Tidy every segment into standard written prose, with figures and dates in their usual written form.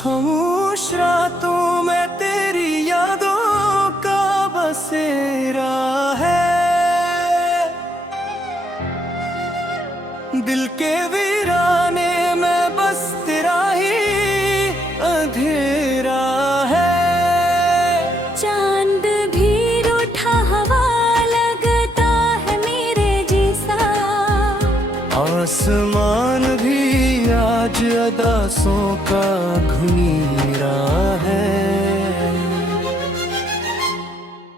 खामोश रातों में तेरी यादों का बसेरा है। दिल के वीराने में बस तेरा ही अंधेरा है। चांद भी रूठा हुआ लगता है मेरे जैसा, आसमान भी आज अदासों का घुनीरा है।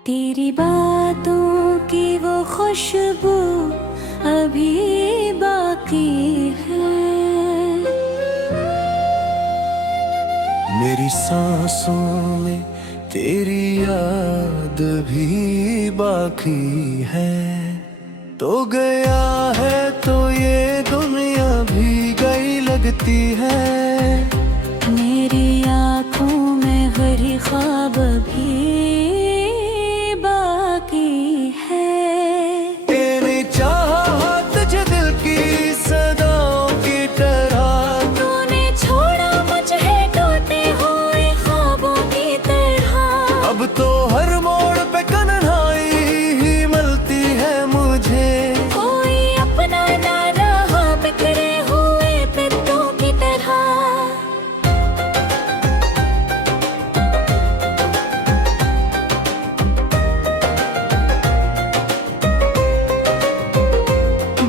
तेरी बातों की वो खुशबू अभी बाकी है। मेरी सांसों में तेरी याद भी बाकी है। तो गया है तो ये दुनिया भी गई लगती है। मेरी आँखों में हरी ख्वाब भी बाकी है। तेरी चाहत तुझे दिल की सदाओं की तरह, तूने छोड़ा मुझे टूटे हुए ख्वाबों की तरह। अब तो हर मोड़ पे कन्हाई ही मिलती है मुझे। कोई अपना ना रहा बिखरे हुए पत्तों की तरह।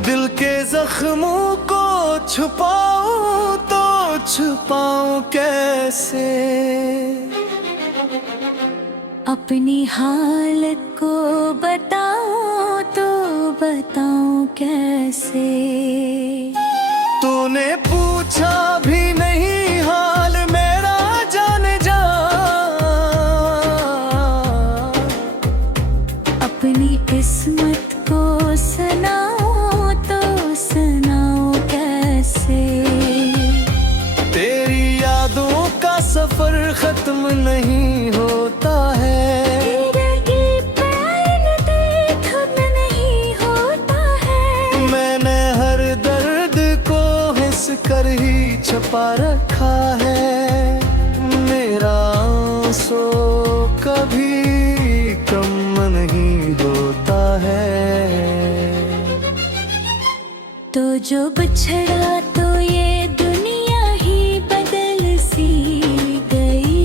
दिल के जख्मों को छुपाऊं तो छुपाऊं कैसे। अपनी हालत को बताऊं तो बताऊं कैसे। तूने पूछा भी नहीं हाल मेरा जाने जा। अपनी किस्मत को सुनाऊं तो सुनाऊं कैसे। तेरी यादों का सफर खत्म नहीं होता है। मैंने हर दर्द को हिस कर ही छुपा रखा है। मेरा आंसू कभी कम नहीं होता है। तो जो बिछड़ा तो ये दुनिया ही बदल सी गई।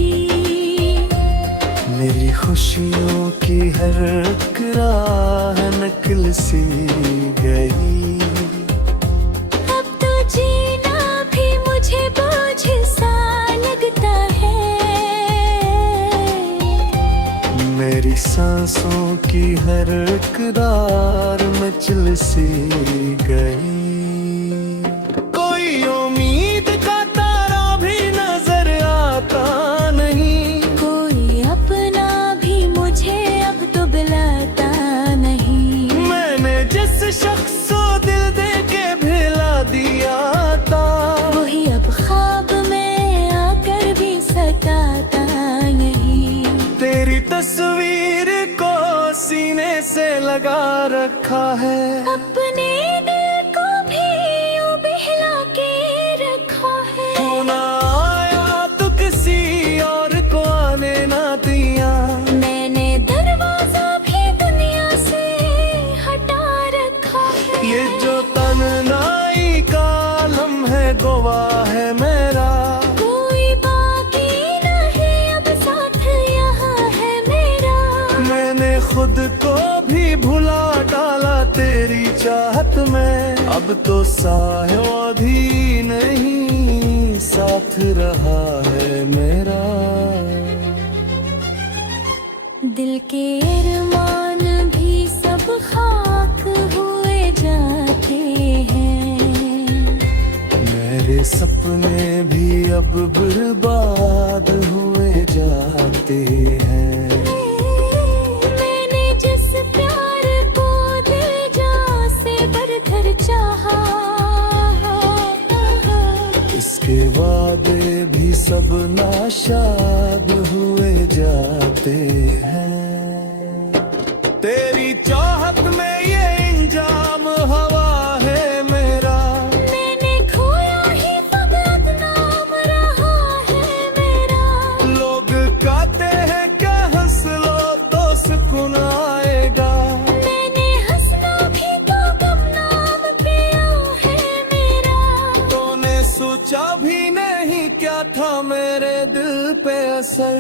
मेरी खुशियों की हर एक राह नकल सी गई। अब तो जीना भी मुझे बोझ सा लगता है। मेरी सांसों की हर एक रार मचल सी गई। कोई उम्मीद का तारा भी नजर आता नहीं। कोई अपना भी मुझे अब तो बुलाता नहीं। मैंने जिस शख्स को दिल दे के भिला दिया था, वही अब ख्वाब में आकर भी सताता नहीं। तेरी तस्वीर को सीने से लगा रखा है। अपने दिल को भी यूं बहला के रखा है। तू ना आया तो किसी और को आने ना दिया। मैंने दरवाजा भी दुनिया से हटा रखा है। ये जो तन्हाई का आलम है गवाह है मेरा। कोई बाकी नहीं अब साथ यहाँ है मेरा। मैंने खुद को भी भुला डाला तेरी चाहत में। अब तो सायों भी नहीं साथ रहा है मेरा। दिल के अरमान भी सब खाक हुए जाते हैं। मेरे सपने भी अब बर्बाद हुए जाते हैं। मैंने जिस प्यार को दिल जा से बढ़कर चाहा, इसके वादे भी सब ना नाशाद हुए जाते हैं। तेरी चाहत में ये इंजाम हवा है मेरा, मैंने खोया ही फकत नाम रहा है मेरा। लोग कहते हैं कि हंस लो तो सुकून आएगा, मैंने हंसना भी तो गम नाम पिया है मेरा। तूने सोचा भी नहीं क्या था मेरे दिल पे असर।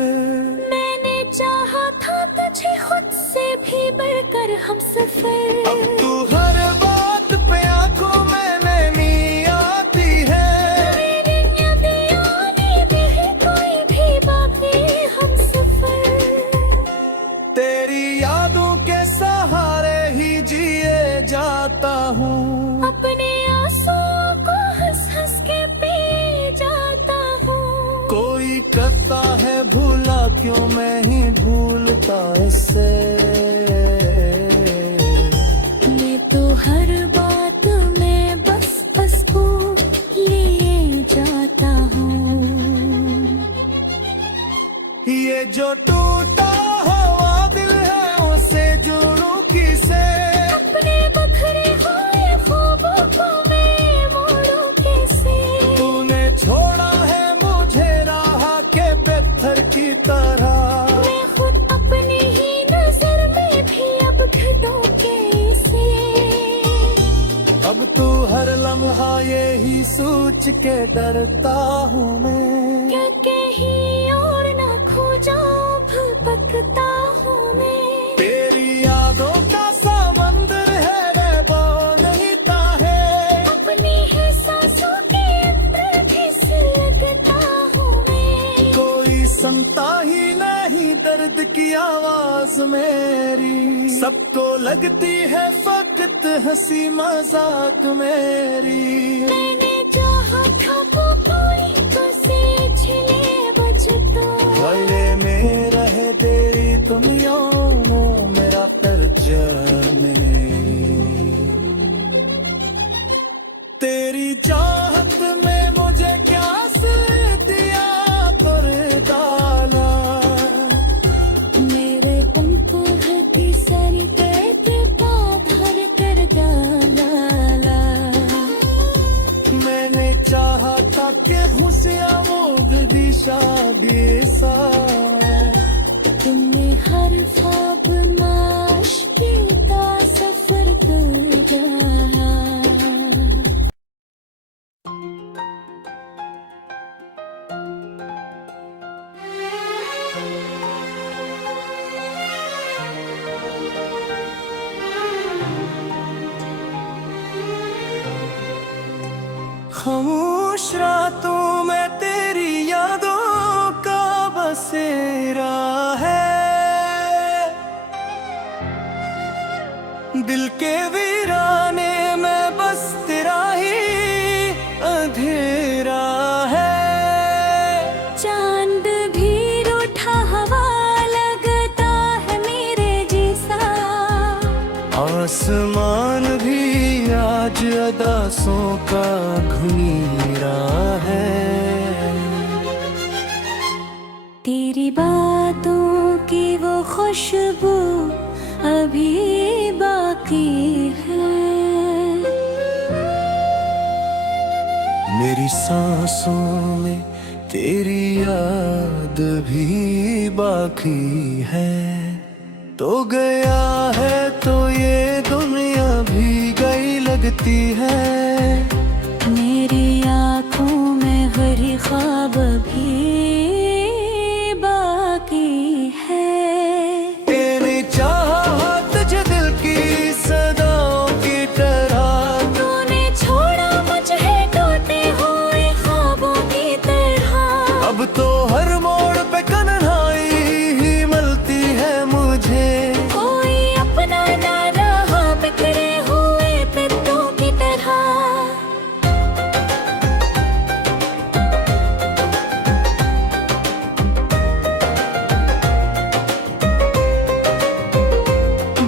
मैंने चाहा था तुझे खुद से भी बढ़कर हम सफर। अब तू हर बात पे आंखों में नैनी आती है, मेरी यादें आने भी है कोई भी बाकी हम सफर। तेरी यादों के सहारे ही जिए जाता हूँ, अपने आंसुओं को हंस हंस के पी जाता हूँ। कोई करता है भूला क्यों मैं ही भूलता इससे। मैं तो हर बात में बस को लिए जाता हूँ। ये जो टूटा हुआ दिल है उसे जोड़ूं किसे, अपने बखरे हुए ख्वाबों को मैं मोड़ूं कैसे। तूने छोड़ा है मुझे राह के पत्थर की तरह, मैं खुद अपनी ही नजर में भी अब घटूं कैसे। अब तू हर लम्हा यही सोच के डरता हूँ मैं, क्या कहीं और ना खो जाऊं भटकता हूँ मैं। तेरी यादों का समंदर है रे वो नहीं है, अपनी है सांसों के अंदर घिस लगता हूँ मैं। कोई सुनता ही नहीं दर्द की आवाज मेरी, सबको लगती है फकत हंसी मजाक मेरी। मैंने चाहा था वो कोई तुझसे छिले बचता। भले में रहे तेरी तुम यूं मेरा तर्जमे, तेरी चाहत में मुझे क्या सिल दिया कर डाला। मेरे पंख की सरी पैद पाथर कर डाला। मैंने चाहा था कि खुशियाँ मुगदी शादी सा, तुमने हर ख्वाब माशकी का सफर किया। खामोश रातों में तेरी यादों का बसेरा है, दिल के वीराने में बस तेरा ही अंधेरा है। चांद भी रूठा हवा लगता है मेरे जैसा। आसमान भी आज अदासों का घुनीरा है, तेरी बातों की वो खुशबू अभी बाकी है। मेरी सांसों में तेरी याद भी बाकी है। तो गया है तो ये दुनिया भी गई लगती है, मेरी आँखों में हरी ख्वाब भी बाकी है। तेरी चाहत तुझे दिल की सदाओं की तरह, तूने छोड़ा मुझे टूटे हुए ख्वाबों की तरह। अब तो हर मोड़ पे कन्हाई ही मिलती है मुझे। कोई अपना ना रहा बिखरे हुए पत्तों की तरह।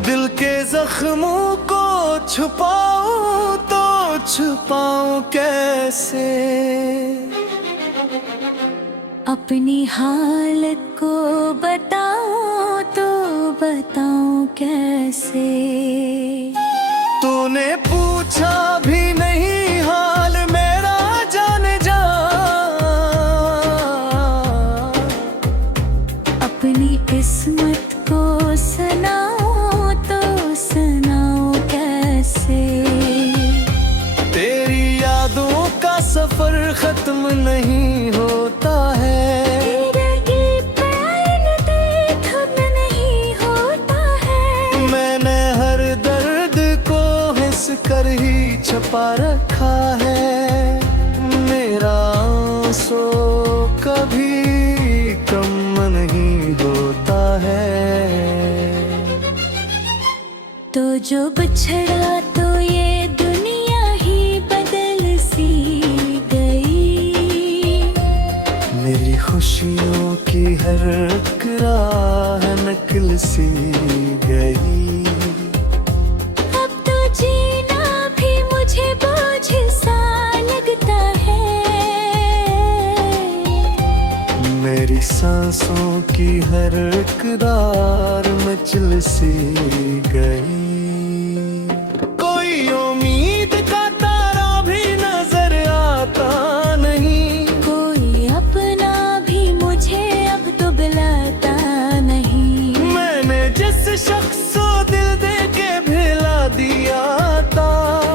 दिल के जख्मों को छुपाऊं तो छुपाऊं कैसे, अपनी हालत को बताऊं तो बताऊं कैसे। तूने पूछा भी नहीं हाल मेरा जाने जा, अपनी किस्मत को सुनाऊं तो सुनाऊं कैसे। तेरी यादों का सफर खत्म नहीं होता है, नहीं होता है। मैंने हर दर्द को हिस कर ही छपा रखा है, मेरा आंसू कभी कम नहीं होता है। तो जो बिछड़ा तो ये दुनिया ही बदल सी गई, मेरी खुशियों की हर एक राह नकल सी गई। अब तो जीना भी मुझे बोझ सा लगता है, मेरी सांसों की हर एक रार मचल सी गई। कोई उम्मीद का तारा भी नजर आता नहीं, कोई अपना भी मुझे अब तो बुलाता नहीं। मैंने जिस शख्स को दिल दे के भिला दिया था,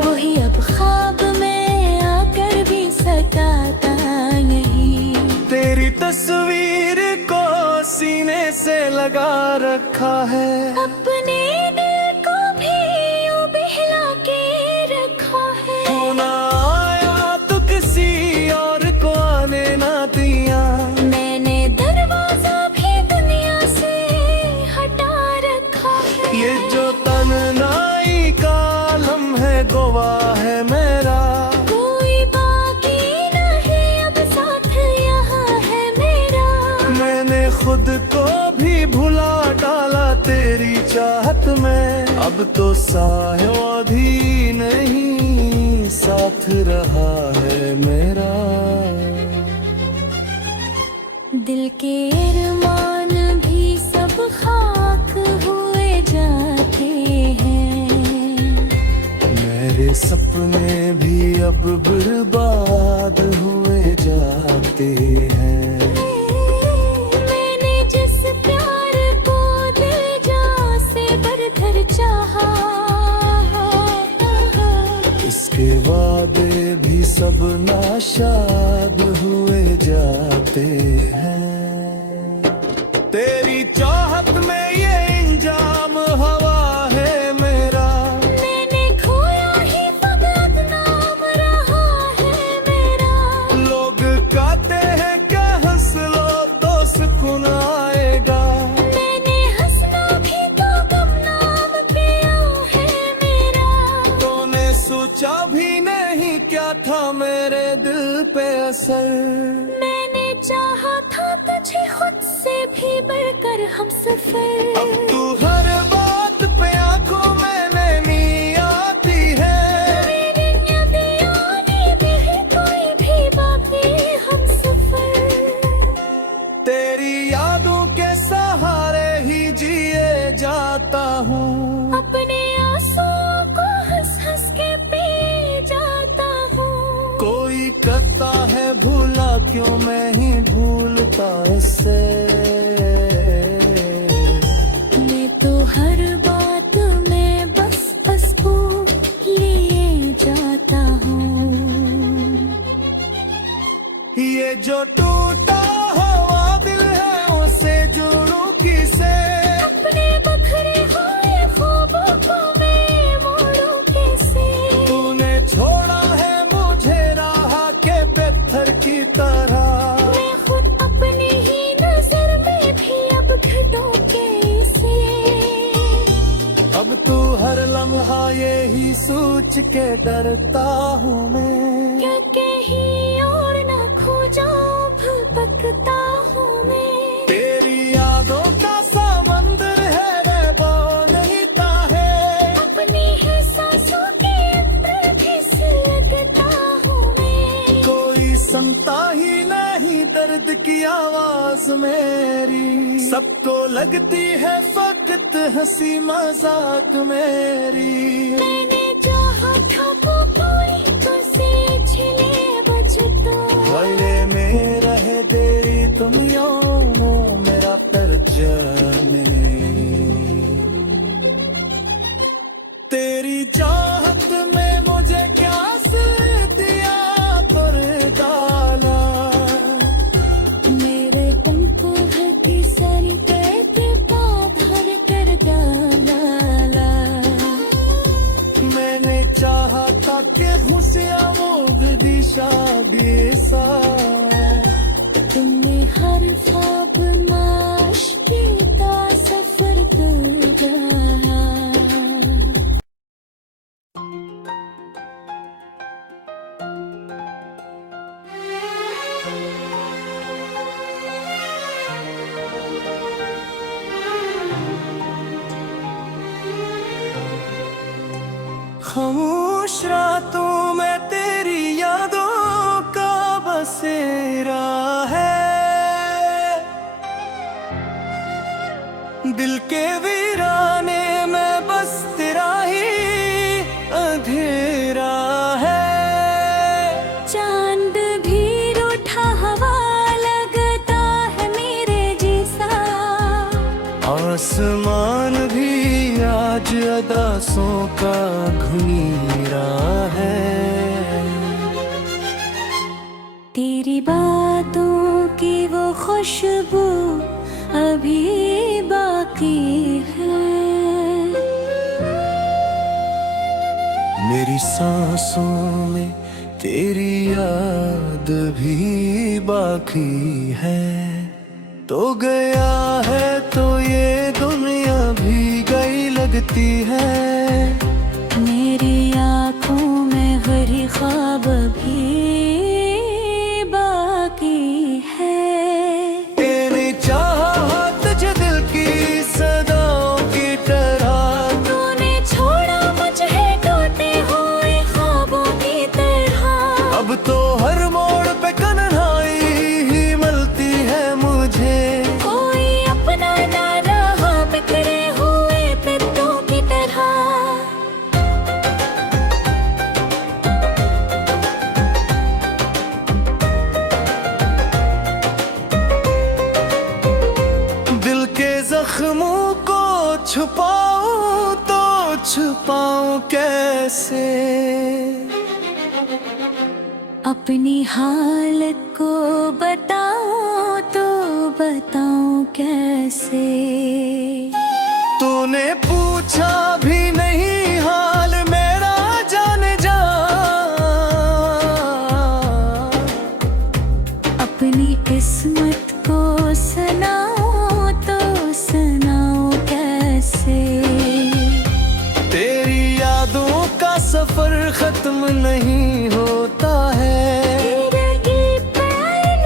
वही अब ख्वाब में आकर भी सताता नहीं। तेरी तस्वीर को सीने से लगा रखा है, अपने दिल को भी यूं बहला के रखा है। तू ना आया तो किसी और को आने ना दिया, मैंने दरवाजा भी दुनिया से हटा रखा है। ये जो तन्हाई का आलम है गवाह है मेरा, कोई बाकी नहीं अब साथ यहाँ है मेरा। मैंने खुद को भी भुला डाला तेरी चाहत में, अब तो सायों भी नहीं साथ रहा है मेरा। दिल के अरमान भी सब खाक हुए जाते हैं, मेरे सपने भी अब बर्बाद हुए जाते हैं। मैंने जिस प्यार को दिल जा से बढ़कर चाहा, इसके वादे भी सब नाशाद हुए जाते हैं। तेरी चाहत में ये इंजाम हवा है मेरा, मैंने खोया ही फकत नाम रहा है मेरा। लोग कहते हैं कि हंस लो तो सुकून आएगा, मैंने हंसना भी तो गम नाम पिया है मेरा। तूने सोचा भी नहीं क्या था मेरे दिल पे असर, मैंने चाहा था तुझे खुद से भी बढ़कर हम सफर। अब तू हर बात पे आंखों में नैनी आती है, मेरी यादें भी है कोई भी बाकी हम सफर। तेरी यादों के सहारे ही जिए जाता हूँ, अपने आंसुओं को हंस हंस के पी जाता हूँ। कोई कहता है भूला क्यों मैं ही भूलता इससे, मैं तो हर बात में बस बस को लिए जाता हूँ। ये जो टूटा हुआ दिल है उसे जोड़ूं किसे, अपने बखरे हुए ख्वाबों को मैं मोड़ूं कैसे। तूने छोड़ा है मुझे राह के पत्थर की तरह, मैं खुद अपनी ही नजर में भी अब घटूं कैसे। अब तू हर लम्हा यही सोच के डरता हूँ मैं, क्या कहीं और ना खो जाऊं भटकता हूँ मैं। तेरी यादों का समंदर है रे वो नहीं ताहे, अपनी है सांसों के अंदर घिस लगता हूँ मैं। कोई सुनता ही नहीं दर्द की आवाज मेरी सबको लगती है फकत हंसी मजाक मेरी। मैंने चाहा था वो कोई तुझसे छिले बचता, गले में रहे तेरी तुम यूं मेरा तर्जनी। तेरी चाहत में मुझे क्या सिल दिया कर डाला, मेरे तन को हर की सारी कैद बांध कर डाला। मैंने चाहा था कि खुशियाँ वो दिशा दिशा, तुमने हर ख्वाब माशकी का सफर कराया। खामोश रातों में तेरी यादों का बसेरा है, दिल के वीराने में बस तेरा ही अंधेरा है। चांद भी रूठा हवा लगता है मेरे जैसा, आसमान भी आज अदासों का घुनीरा है। तेरी बातों की वो खुशबू अभी बाकी है, मेरी सांसों में तेरी याद भी बाकी है। तो गया है तो ये दुनिया भी गई लगती है, मेरी आँखों में हरी ख्वाब भी बाकी है। तेरी चाहत तुझे दिल की सदाओं की तरह, तूने छोड़ा मुझे टूटे हुए ख्वाबों की तरह, अब तो हर मोड़ पे कन्हाई ही मिलती है मुझे। कोई अपना ना रहा बिखरे हुए पत्तों की तरह। दिल के जख्मों को छुपाऊं तो छुपाऊं कैसे, अपनी हालत को बताऊं तो बताऊं कैसे। तूने पूछा भी नहीं हाल मेरा जाने जा, अपनी किस्मत को सुनाऊं तो सुनाऊं कैसे। तेरी यादों का सफर खत्म नहीं होता है, तेरे पैर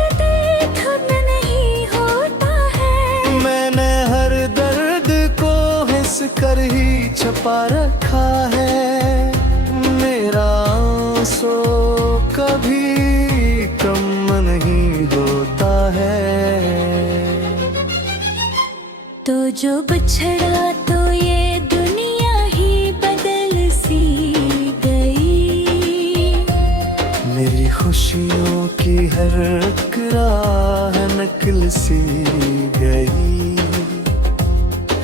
खत्म नहीं होता है। मैंने हर दर्द को हिस कर ही छुपा रखा है, मेरा आंसू कभी कम नहीं होता है। तो जो बिछड़ा तो ये दुनिया ही बदल सी गई, मेरी खुशियों की हर एक राह नकल सी गई।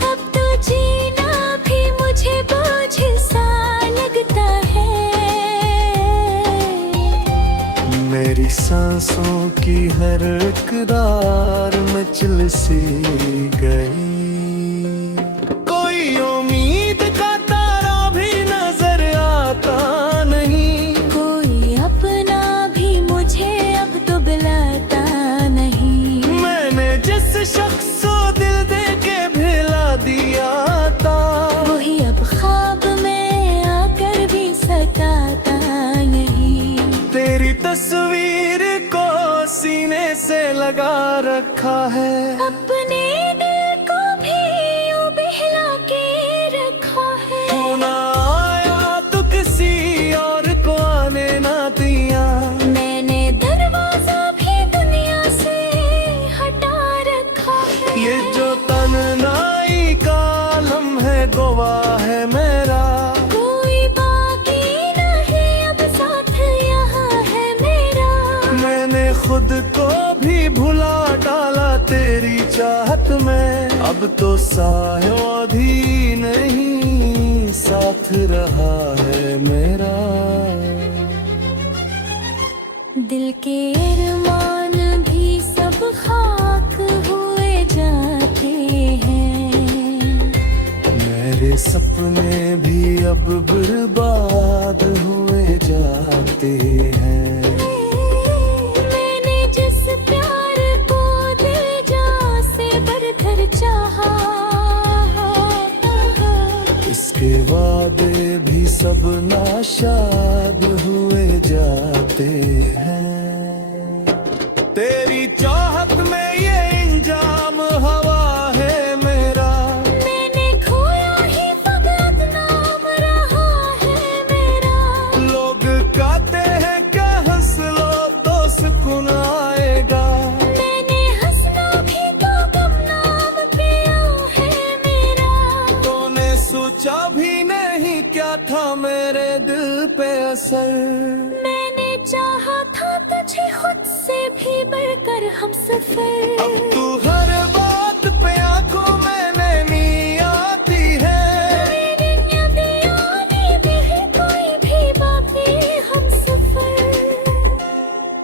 अब तो जीना भी मुझे बोझ सा लगता है, मेरी सांसों की हर एक रार मचल सी गई। कोई उम्मीद का तारा भी नजर आता नहीं, कोई अपना भी मुझे अब तो बुलाता नहीं। मैंने जिस शख्स को दिल दे के भिला दिया था, वही अब ख्वाब में आकर भी सताता नहीं। तेरी तस्वीर को सीने से लगा रखा है, अपने दिल को भी यूं बहला के रखा है। होना आया तो किसी और को आने ना दिया, मैंने दरवाजा भी दुनिया से चाहत में। अब तो सायों भी नहीं साथ रहा है मेरा। दिल के अरमान भी सब खाक हुए जाते हैं। मेरे सपने भी अब बर्बाद हुए जाते हैं। मैंने जिस प्यार को दिल जा से भरकर चाहा, इसके वादे भी सब नाशाद हुए जाते हैं। तेरी चाहत में ये इंजाम हवा है मेरा। मैंने खोया ही फकत नाम रहा है मेरा। लोग कहते हैं क्या हंस लो तो सुकून आएगा। मैंने हंसना भी तो गम नाम किया है मेरा। तूने सोचा भी नहीं क्या था मेरे दिल पे असर। मैंने चाहा था तुझे खुद से भी बढ़कर हम सफर। अब तू हर बात पे आंखों में नैनी आती है। मेरी यादें भी है कोई भी बाकी हम सफर।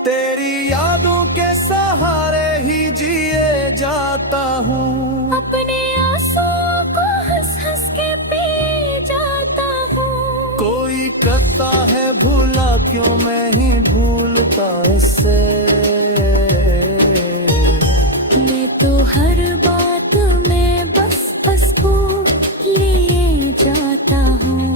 तेरी यादों के सहारे ही जिए जाता हूँ। अपने आंसुओं को हंस हंस के पी जाता हूँ। कोई कहता है भूला क्यों, मैं ही भूलता इससे। मैं तो हर बात में बस बस को लिए जाता हूँ।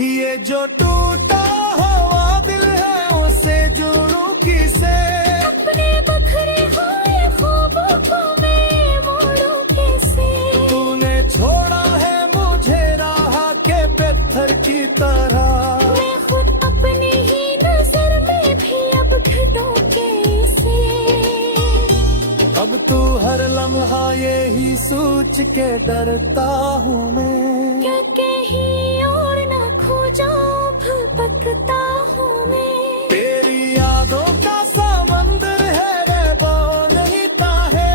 ये जो टूटा हुआ दिल है उसे जोड़ूं किसे। अपने बखरे हुए ख्वाबों को मैं मोड़ूं कैसे। तूने छोड़ा है मुझे राह के पत्थर की तरह। मैं खुद अपनी ही नजर में भी अब घटों कैसे। अब तू हर लम्हा यही सोच के डरता हूँ मैं। क्या कहीं और ना खो जाऊं भटकता हूँ मैं। तेरी यादों का समंदर है रे वो नहीं ताहे।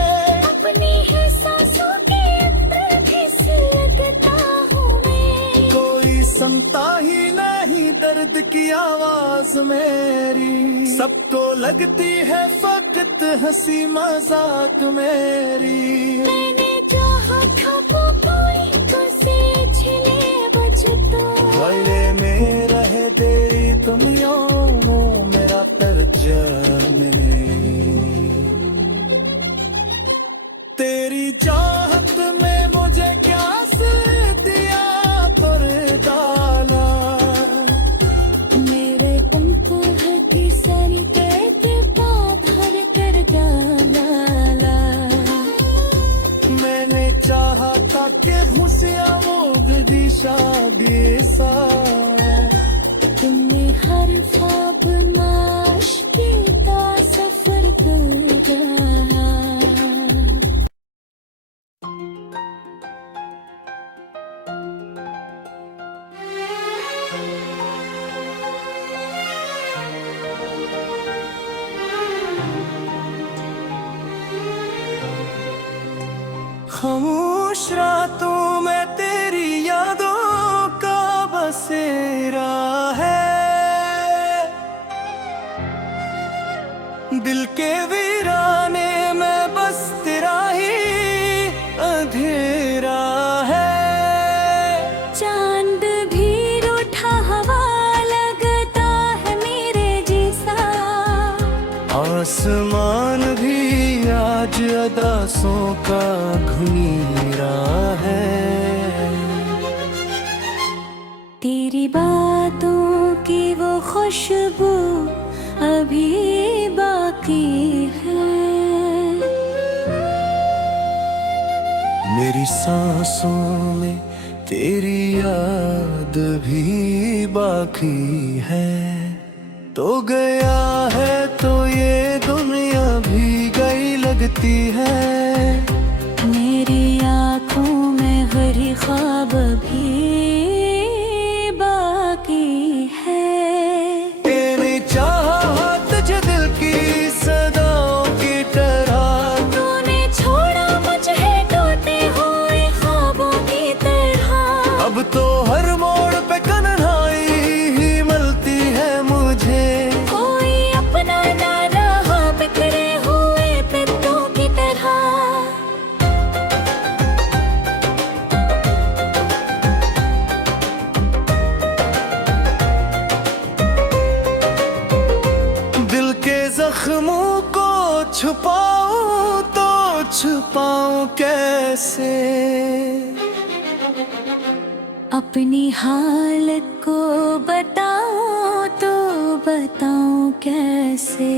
अपनी है सांसों के अंदर फिसलता हूँ मैं। कोई सुनता ही नहीं दर्द की आवाज मेरी। सबको लगती है फकत हंसी मजाक मेरी। मैंने चाहा था वो कोई तो से छिले बचता। गले में रहे तेरी तुम यूं मेरा परजाने। तेरी चाहत में मुझे क्या से दिया कर डाला। मेरे पंख की सारी दर्द बात हर कर डाला। मैंने चाहा था कि खुशियाँ वो दिशा भी सा। तुमने हर ख्वाब माशकी का सफर कराया। खामोश रातों में तेरी यादों का बसेरा है। दिल के वीराने में बस तेरा ही अंधेरा है। चांद भी रूठा हवा लगता है मेरे जैसा। आसमान भी आज अदासों का घुनीरा है। तेरी बातों की वो खुशबू अभी बाकी है। मेरी सांसों में तेरी याद भी बाकी है। तो गया है तो ये दुनिया भी गई लगती है। मेरी आँखों में हरी ख्वाब भी बाकी है। तेरी चाहत जो दिल की सदाओं की तरह मुंह को छुपाऊं तो छुपाऊं कैसे, अपनी हालत को बताऊं तो बताऊं कैसे।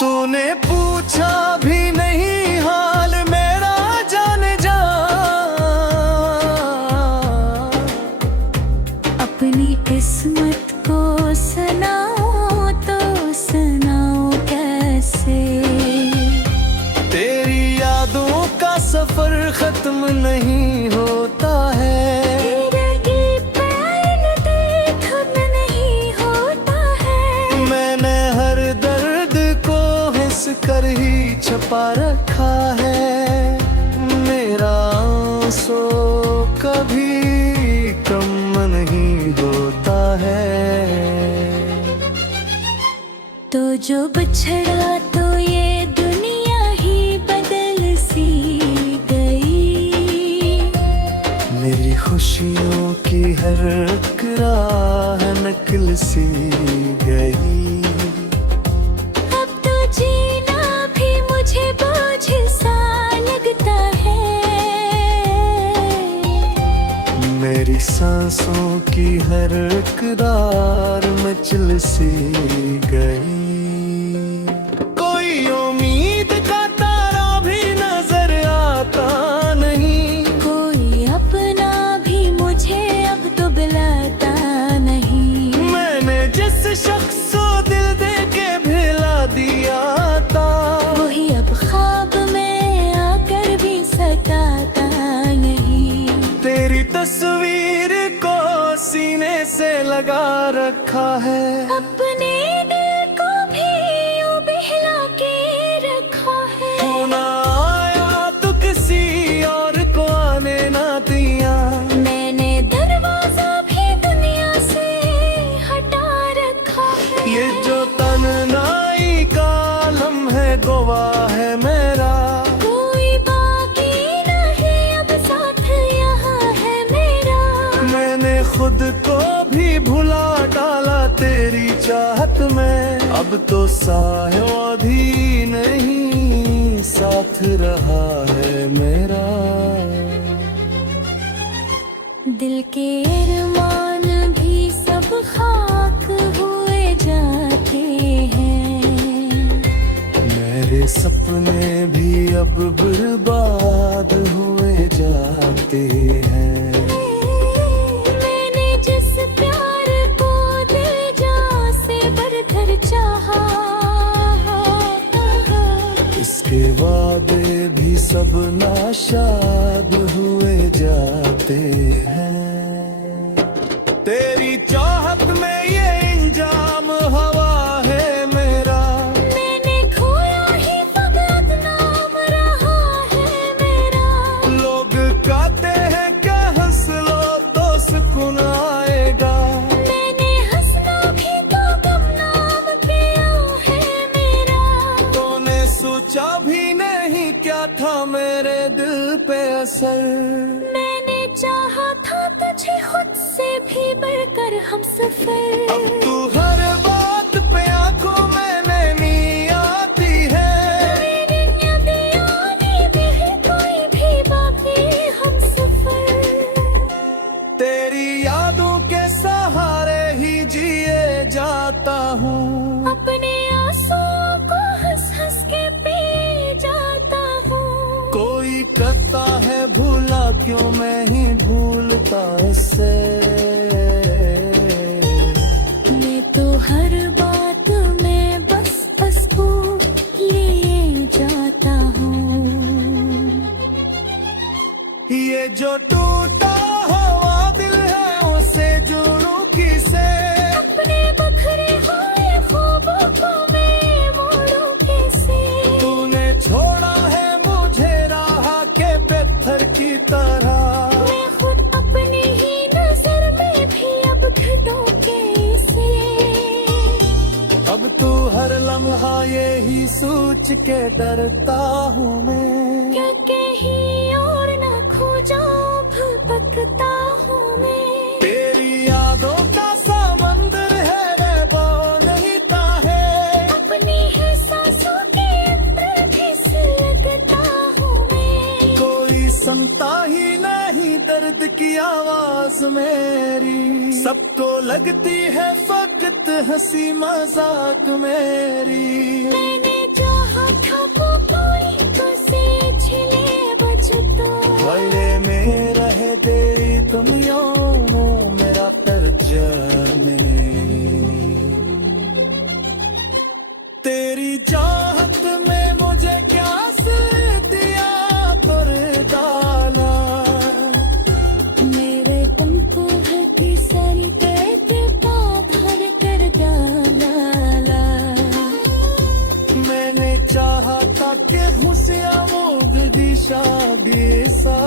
तूने पूछा भी नहीं हाल मेरा जान जा, अपनी किस्मत को सुनाऊं तो सुनाऊं कैसे। तेरी यादों का सफर खत्म नहीं होता है, मैंने हर दर्द को हिस कर ही छुपा रखा है। मेरा आंसू कभी कम नहीं होता है। तो जो बिछड़ा तो ये दुनिया ही बदल सी गई, मेरी खुशियों की हर एक राह नकल सी गई। अब तो जीना भी मुझे बोझ सा लगता है, मेरी सांसों की हर एक रार मचल सी गई। कोई उम्मीद का तारा भी नजर आता नहीं, कोई अपना भी मुझे अब तो बुलाता नहीं। मैंने जिस शख्स को दिल दे के भिला दिया था, वही अब ख्वाब में आकर भी सताता नहीं। तेरी तस्वीर को सीने से लगा रखा है, अपने दिल को भी यूं बहला के रखा है। तू ना आया तो किसी और को आने ना दिया, मैंने दरवाजा भी दुनिया से हटा रखा है। ये जो तन्हाई का आलम है गवाह है मेरा, कोई बाकी नहीं अब साथ यहाँ है मेरा। मैंने खुद को भी भुला डाला तेरी चाहत में, अब तो सायों भी नहीं साथ रहा है मेरा। दिल के अरमान भी सब खाक हुए जाते हैं, मेरे सपने भी अब बर्बाद हुए जाते हैं। मैंने जिस प्यार को दिल जान से बढ़कर चाहा, इसके वादे भी सब नाशाद हुए जाते हैं। तेरी चाहत में ये इंजाम हवा है मेरा, मैंने खोया ही फकत नाम रहा है मेरा। लोग कहते हैं क्या हंस लो तो सुकून आएगा, मैंने हंसना भी तो गम नाम किया है मेरा। तूने सोचा भी नहीं क्या था मेरे दिल पे असर, मैंने चाहा था तुझे खुद से भी बढ़कर हम सफर। अब तू हर बात पे आंखों में नहीं आती है, मेरी यादें भी है कोई भी बाकी हम सफर। तेरी यादों के सहारे ही जिए जाता हूँ, अपने आंसुओं को हंस हंस के पी जाता हूँ। कोई कहता है भूला क्यों मैं ही भूलता इससे, मैं तो हर बात में बस भूल लिए जाता हूँ। ये जो टूटा हुआ दिल है उसे जोड़ूं किसे, अपने बखरे हुए ख्वाबों को मैं मोड़ूं कैसे। तूने छोड़ा है मुझे राह के पत्थर की तरह, मैं खुद अपनी ही नजर में भी अब घटूं कैसे। अब तू हर लम्हा यही सोच के डरता हूँ मैं, क्या कहीं और ना खो जाऊं भटकता हूँ मैं। तेरी यादों का समंदर है रे वो नहीं है, अपनी की आवाज मेरी सबको लगती है फकत हंसी मजाक मेरी। मैंने चाहा था वो कोई तुझसे छिले बचता, भले में रहे तेरी तुम यूं मेरा तर्जमे। तेरी चाहत में मुझे क्या से दिया कर डाला, मेरे पंख की सर पे भर कर डाला। मैंने चाहा था कि खुशियाँ वो शादी सा